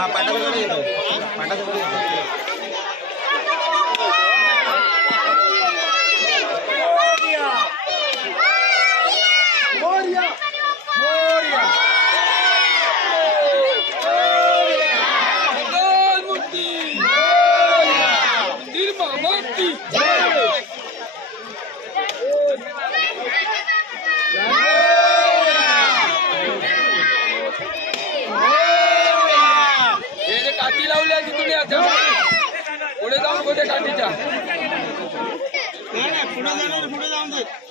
हा पाटाचं पाटाचं नाही नाही पुढे जाणार पुढे जाऊन दे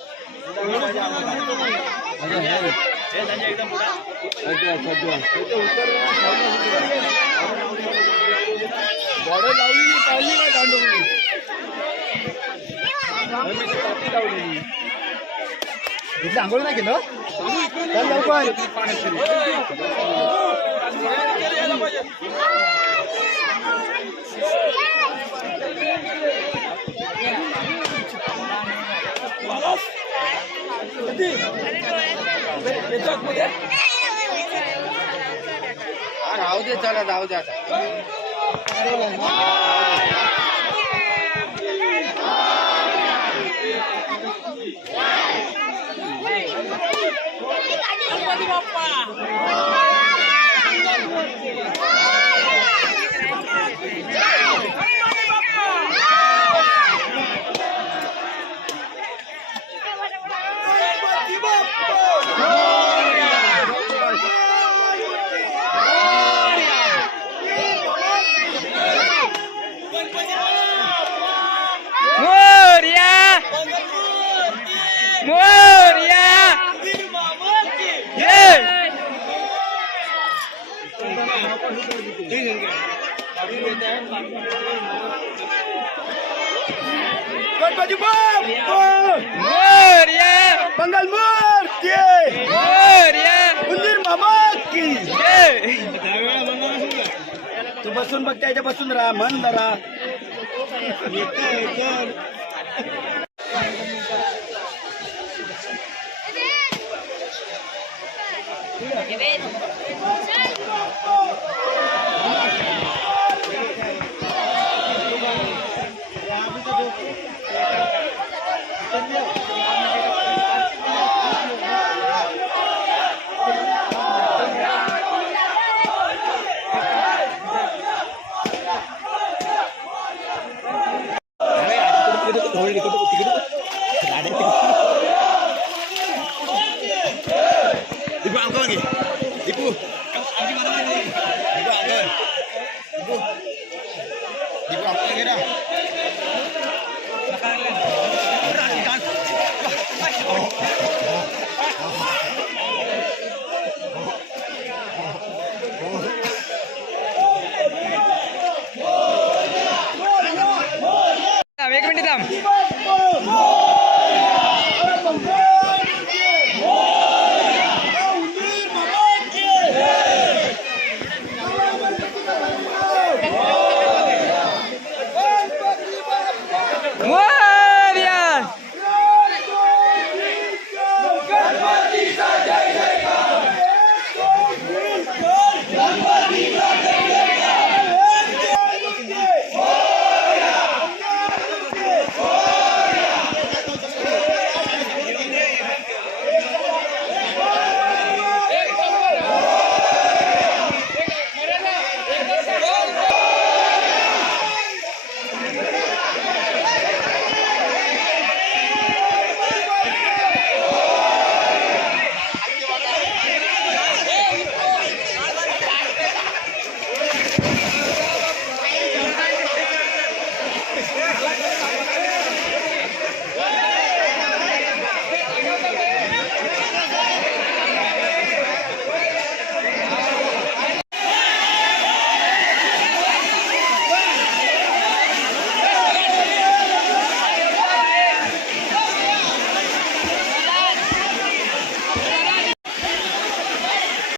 बॉर्डर लावली पाहिली काय दांडवली लावली इथलं आंघोळ नाही केलं लवकर ती येतो आतमध्ये राहू दे चला जाऊ दे आता Moria! Baju bom! Bengal Murti! Moria! Undir Mamat ki! बसून बघ त्याच्यापासून राहा म्हण जरा É mesmo? Ibu, anjing mana lagi? Ibu, ada. Ibu, ibu apa lagi dah? Berat kan? Wake up, wake up,